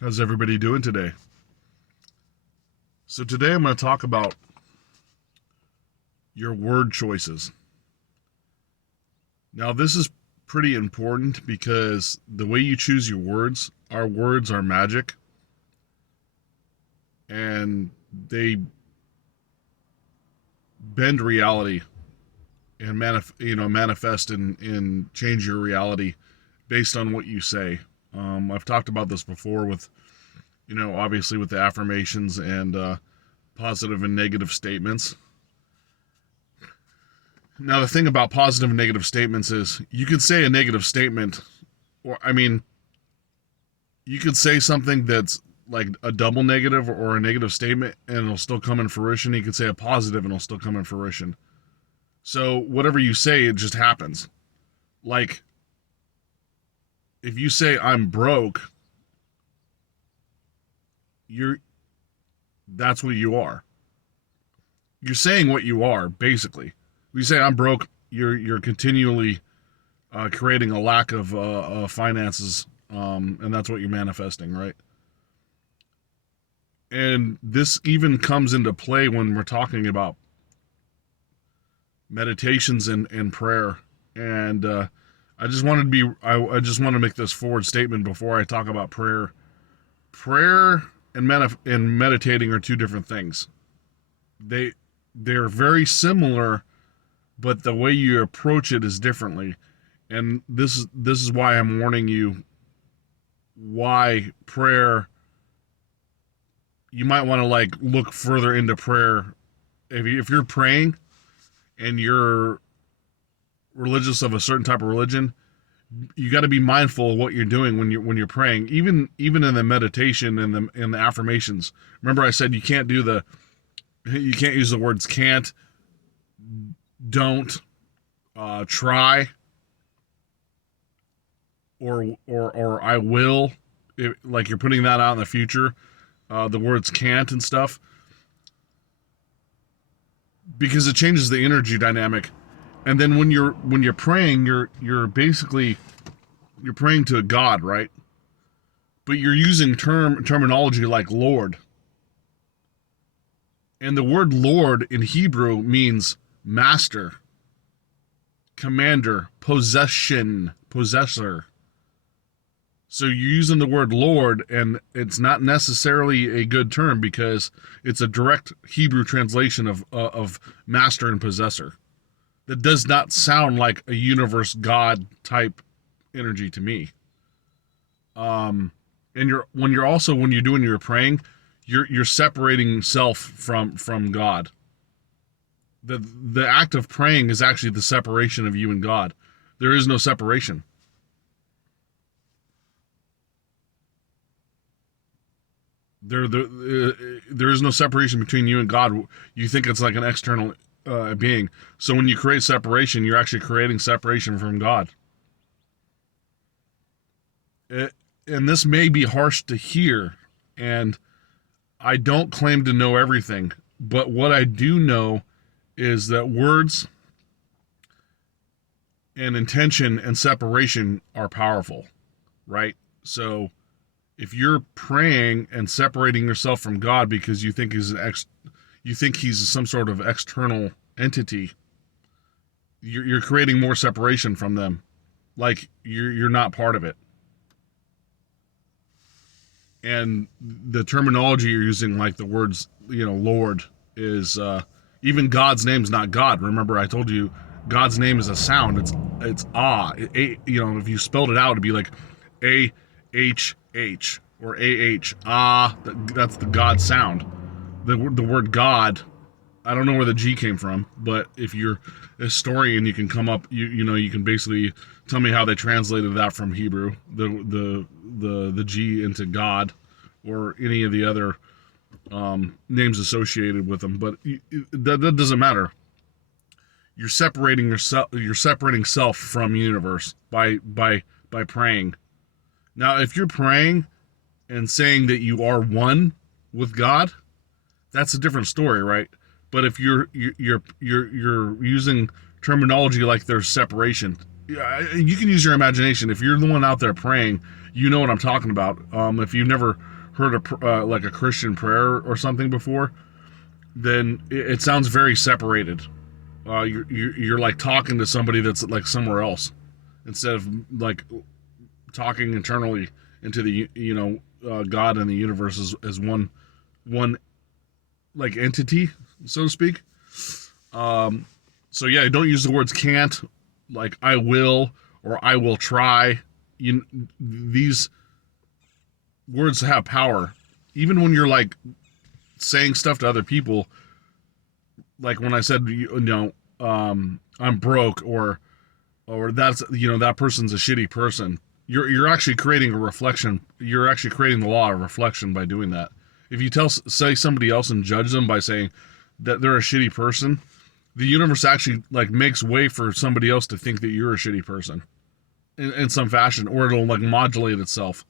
How's everybody doing today? So, today I'm going to talk about your word choices. Now, this is pretty important because the way you choose your words, our words are magic and they bend reality and manifest and change your reality based on what you say. I've talked about this before with, obviously with the affirmations and positive and negative statements. Now, the thing about positive and negative statements is you could say a negative statement, you could say something that's like a double negative or a negative statement and it'll still come in fruition. You could say a positive and it'll still come in fruition. So, whatever you say, it just happens. Like, if you say, I'm broke, that's what you are. You're saying what you are, basically. If you say I'm broke, you're continually creating a lack of finances, and that's what you're manifesting, right? And this even comes into play when we're talking about meditations and prayer. And I just want to make this forward statement before I talk about prayer. Prayer and meditating are two different things. They're very similar, but the way you approach it is differently. And this is why I'm warning you why prayer, you might want to like look further into prayer. If you're praying and you're religious of a certain type of religion, you got to be mindful of what you're doing when you're praying, even in the meditation and the affirmations. Remember I said you can't use the words can't, don't, try, or I will, like you're putting that out in the future, the words can't and stuff, because it changes the energy dynamic. And then when you're praying, you're basically you're praying to God, right? But you're using terminology like Lord. And the word Lord in Hebrew means master, commander, possessor. So you're using the word Lord, and it's not necessarily a good term because it's a direct Hebrew translation of master and possessor. That does not sound like a universe God type energy to me. And when you're doing your praying, you're separating self from God. The act of praying is actually the separation of you and God. There is no separation. There is no separation between you and God. You think it's like an external being. So when you create separation, you're actually creating separation from God. And this may be harsh to hear, and I don't claim to know everything, but what I do know is that words and intention and separation are powerful, right? So if you're praying and separating yourself from God because you think he's some sort of external entity, you're creating more separation from them, like you're not part of it. And the terminology you're using, like the words, Lord, is even God's name's not God. Remember, I told you God's name is a sound. It's ah. If you spelled it out, it'd be like AHH or AH. Ah, that's the God sound. The word God, I don't know where the G came from, but if you're a historian, you can come up. You can basically tell me how they translated that from Hebrew, the G into God, or any of the other names associated with them. But that doesn't matter. You're separating yourself. You're separating self from universe by praying. Now, if you're praying and saying that you are one with God, that's a different story, right? But if you're using terminology like there's separation, Yeah, you can use your imagination. If you're the one out there praying, you know what I'm talking about. If you've never heard like a Christian prayer or something before, then it sounds very separated. You're like talking to somebody that's like somewhere else instead of like talking internally into the God and the universe as one like entity, so to speak. So yeah, don't use the words can't, like I will or I will try. These words have power, even when you're like saying stuff to other people. Like when I said, I'm broke, or that's that person's a shitty person. You're actually creating a reflection. You're actually creating the law of reflection by doing that. If you say somebody else and judge them by saying that they're a shitty person, the universe actually like makes way for somebody else to think that you're a shitty person in some fashion, or it'll like modulate itself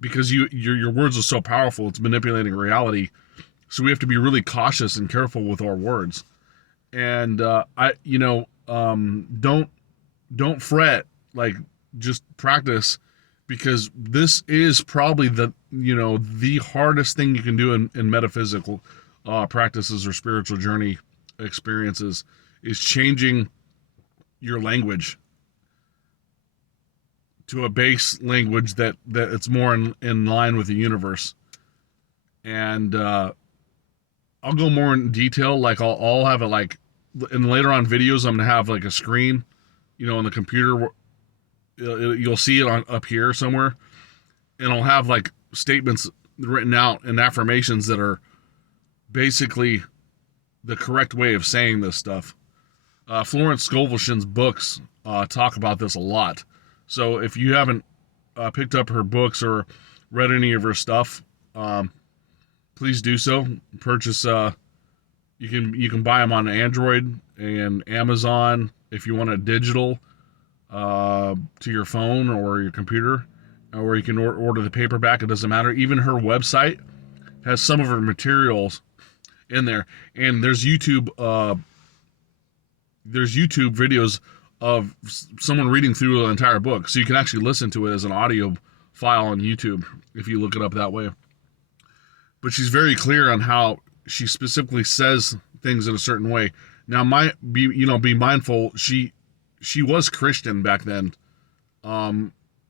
because your words are so powerful. It's manipulating reality. So we have to be really cautious and careful with our words. And don't fret. Like, just practice, because this is probably the hardest thing you can do in metaphysical practices or spiritual journey experiences, is changing your language to a base language that it's more in line with the universe. And I'll go more in detail. Like I'll have it like in later on videos. I'm gonna have like a screen, on the computer. You'll see it up here somewhere, and I'll have like statements written out and affirmations that are basically the correct way of saying this stuff. Florence Scovelshion's books talk about this a lot. So if you haven't picked up her books or read any of her stuff, please do so. Purchase. You can buy them on Android and Amazon if you want a digital to your phone or your computer, or you can order the paperback. It doesn't matter. Even her website has some of her materials in there, and there's YouTube videos of someone reading through the entire book, so you can actually listen to it as an audio file on YouTube if you look it up that way. But she's very clear on how she specifically says things in a certain way. Now, be mindful. She was Christian back then.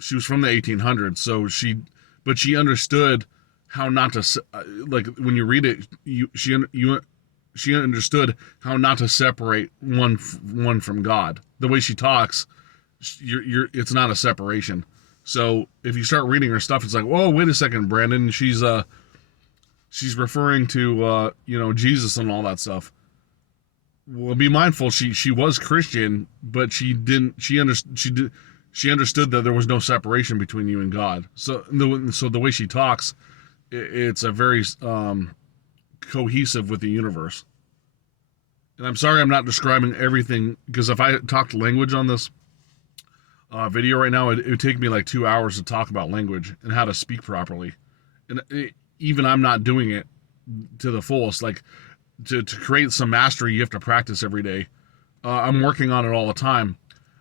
She was from the 1800s, so she understood how not to, like when you read it, she understood how not to separate one from God. The way she talks, it's not a separation. So if you start reading her stuff, it's like, whoa, wait a second, Brandon. She's referring to Jesus and all that stuff. Well, be mindful. She was Christian, but she understood that there was no separation between you and God. So the way she talks, it's a very cohesive with the universe. And I'm sorry I'm not describing everything, because if I talked language on this video right now, it would take me like 2 hours to talk about language and how to speak properly. And even I'm not doing it to the fullest. Like to create some mastery, you have to practice every day. I'm working on it all the time.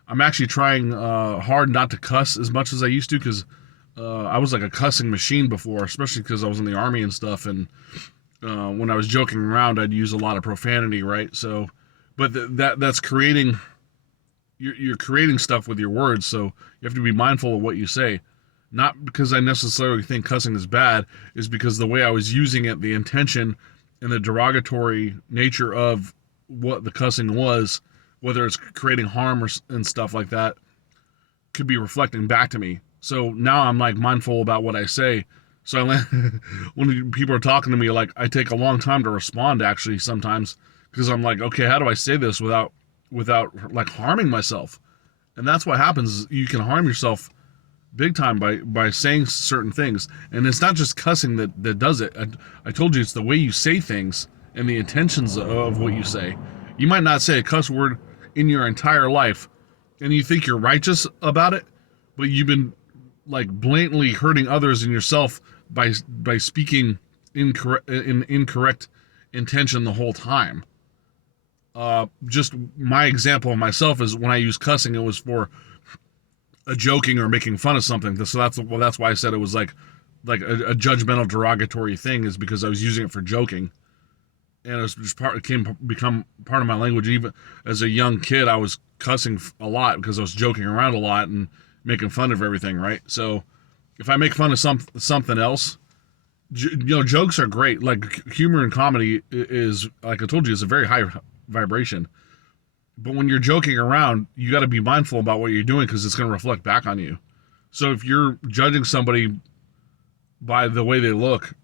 I'm actually trying hard not to cuss as much as I used to, because I was like a cussing machine before, especially because I was in the Army and stuff. And when I was joking around, I'd use a lot of profanity, right? So, but that's creating, you're creating stuff with your words, so you have to be mindful of what you say. Not because I necessarily think cussing is bad, is because the way I was using it, the intention and the derogatory nature of what the cussing was, whether it's creating harm and stuff like that, could be reflecting back to me. So now I'm like mindful about what I say. So when people are talking to me, like I take a long time to respond actually sometimes, because I'm like, okay, how do I say this without like harming myself? And that's what happens. You can harm yourself big time by saying certain things. And it's not just cussing that does it. I told you, it's the way you say things and the intentions of what you say. You might not say a cuss word in your entire life, and you think you're righteous about it, but you've been like blatantly hurting others and yourself by speaking incorrect intention the whole time. Just my example of myself is when I use cussing, it was for a joking or making fun of something. So that's why I said it was like a judgmental, derogatory thing, is because I was using it for joking, and it was just become part of my language. Even as a young kid, I was cussing a lot because I was joking around a lot and making fun of everything, right? So if I make fun of something else, jokes are great. Like humor and comedy is, like I told you, is a very high vibration. But when you're joking around, you got to be mindful about what you're doing because it's going to reflect back on you. So if you're judging somebody by the way they look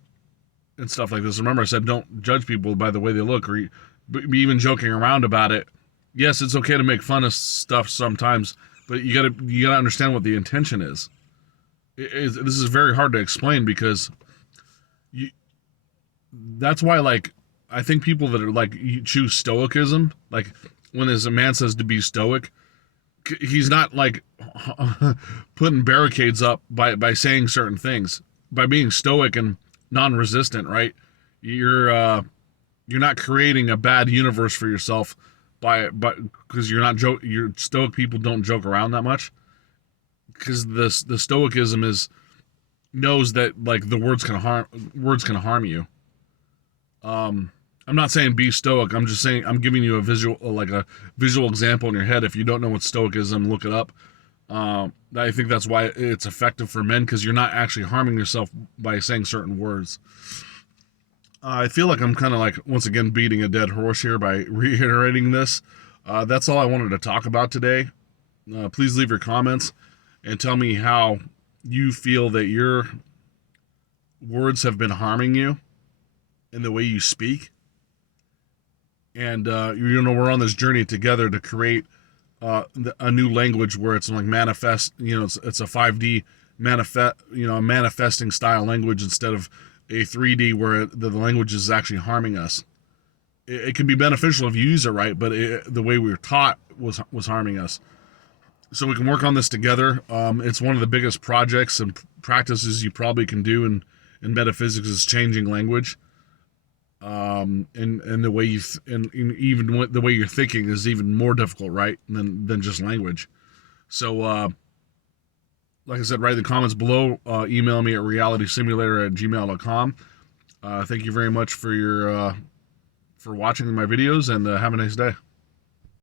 and stuff like this, remember I said don't judge people by the way they look, or be even joking around about it. Yes, it's okay to make fun of stuff sometimes, but you gotta understand what the intention is. This is very hard to explain because you. That's why, like, I think people that are like you choose stoicism, like when a man says to be stoic, he's not like putting barricades up by saying certain things. By being stoic and non-resistant, right? You're not creating a bad universe for yourself but because you're stoic people don't joke around that much, because the stoicism is knows that like the words can harm you. I'm not saying be stoic. I'm just saying I'm giving you a visual example in your head. If you don't know what stoicism, look it up. I think that's why it's effective for men, because you're not actually harming yourself by saying certain words. I feel like I'm kind of like, once again, beating a dead horse here by reiterating this. That's all I wanted to talk about today. Please leave your comments and tell me how you feel that your words have been harming you in the way you speak. And we're on this journey together to create a new language where it's like manifest. It's a 5D a manifesting style language instead of a 3D where the language is actually harming us. It can be beneficial if you use it right, but the way we were taught was harming us. So we can work on this together. It's one of the biggest projects and practices you probably can do in metaphysics is changing language. And the way even the way you're thinking is even more difficult, right? Than just language. So, like I said, write in the comments below. Email me at realitysimulator@gmail.com. Thank you very much for watching my videos, and have a nice day.